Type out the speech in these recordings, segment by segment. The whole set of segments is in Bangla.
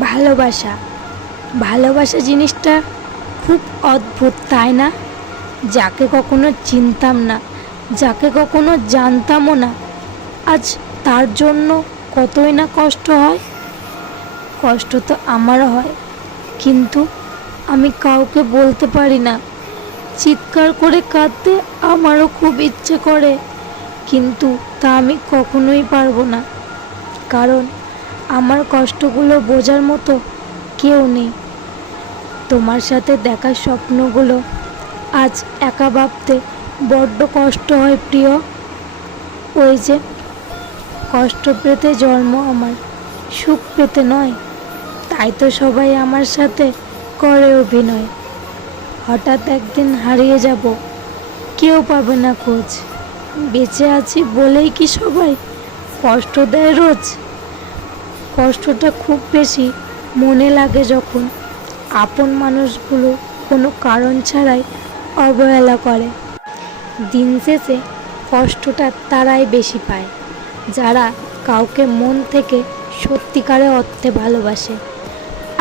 ভালোবাসা ভালোবাসা জিনিসটা খুব অদ্ভুত, তাই না? যাকে কখনো চিনতাম না, যাকে কখনো জানতামও না, আজ তার জন্য কতই না কষ্ট হয়। কষ্ট তো আমারও হয়, কিন্তু আমি কাউকে বলতে পারি না। চিৎকার করে কাঁদতে আমারও খুব ইচ্ছে করে, কিন্তু তা আমি কখনোই পারবো না, কারণ আমার কষ্টগুলো বোঝার মতো কেউ নেই। তোমার সাথে দেখা স্বপ্নগুলো আজ একা ভাবতে বড্ড কষ্ট হয় প্রিয়। ওই যে কষ্ট পেতে জন্ম আমার, সুখ পেতে নয়, তাই তো সবাই আমার সাথে করে অভিনয়। হঠাৎ একদিন হারিয়ে যাব, কেউ পাবে না খোঁজ। বেঁচে আছি বলেই কি সবাই কষ্ট দেয় রোজ? কষ্টটা খুব বেশি মনে লাগে যখন আপন মানুষগুলো কোনো কারণ ছাড়াই অবহেলা করে। দিন শেষে কষ্টটা তারাই বেশি পায় যারা কাউকে মন থেকে সত্যিকারে অর্থে ভালোবাসে।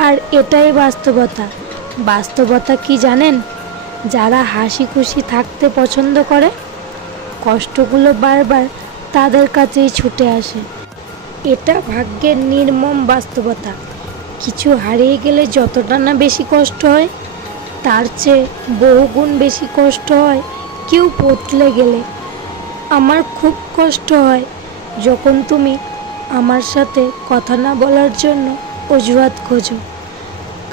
আর এটাই বাস্তবতা। বাস্তবতা কি জানেন? যারা হাসি খুশি থাকতে পছন্দ করে, কষ্টগুলো বারবার তাদের কাছেই ছুটে আসে। এটা ভাগ্যের নির্মম বাস্তবতা। কিছু হারিয়ে গেলে যতটা না বেশি কষ্ট হয়, তার চেয়ে বহুগুণ বেশি কষ্ট হয় কেউ বদলে গেলে। আমার খুব কষ্ট হয় যখন তুমি আমার সাথে কথা না বলার জন্য অজুহাত খোঁজো।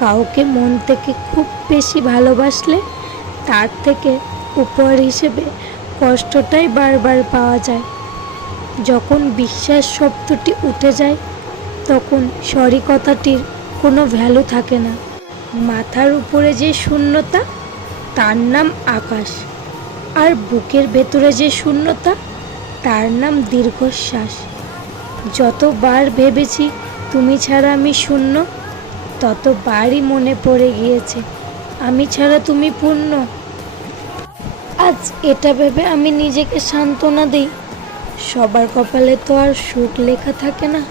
কাউকে মন থেকে খুব বেশি ভালোবাসলে তার থেকে উপহার হিসেবে কষ্টটাই বারবার পাওয়া যায়। যখন বিশ্বাস শব্দটি উঠে যায়, তখন সরি কথাটির কোনো ভ্যালু থাকে না। মাথার উপরে যে শূন্যতা, তার নাম আকাশ। আর বুকের ভেতরে যে শূন্যতা, তার নাম দীর্ঘশ্বাস। যতবার ভেবেছি তুমি ছাড়া আমি শূন্য, ততবারই মনে পড়ে গিয়েছে আমি ছাড়া তুমি পূর্ণ। আজ এটা ভেবে আমি নিজেকে সান্ত্বনা দিই, সবার কপালে তো আর সুখ লেখা থাকে না।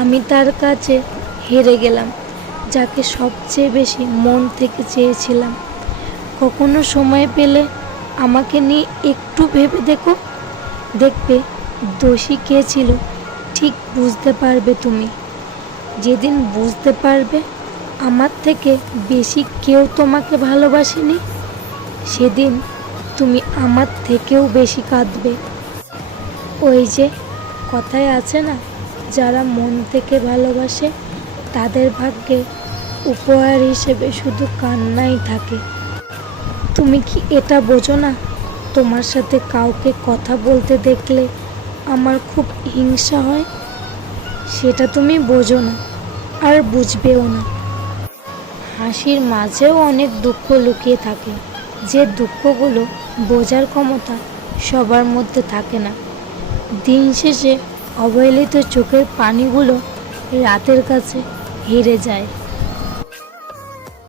আমি তার কাছে হেরে গেলাম যাকে সবচেয়ে বেশি মন থেকে চেয়েছিলাম। কখনো সময় পেলে আমাকে নিয়ে একটু ভেবে দেখো, দেখবে দোষী কে ছিল ঠিক বুঝতে পারবে তুমি। যেদিন বুঝতে পারবে আমার থেকে বেশি কেউ তোমাকে ভালোবাসেনি, সেদিন তুমি আমার থেকেও বেশি কাঁদবে। ওই যে কথায় আছে না, যারা মন থেকে ভালোবাসে তাদের ভাগ্যে উপহার হিসেবে শুধু কান্নাই থাকে। তুমি কি এটা বোঝো না? তোমার সাথে কাউকে কথা বলতে দেখলে আমার খুব হিংসা হয়। সেটা তুমি বোঝো না, আর বুঝবেও না। হাসির মাঝেও অনেক দুঃখ লুকিয়ে থাকে, যে দুঃখগুলো বোঝার ক্ষমতা সবার মধ্যে থাকে না। দিন শেষে অবহেলিত চোখের পানিগুলো রাতের কাছে হেরে যায়।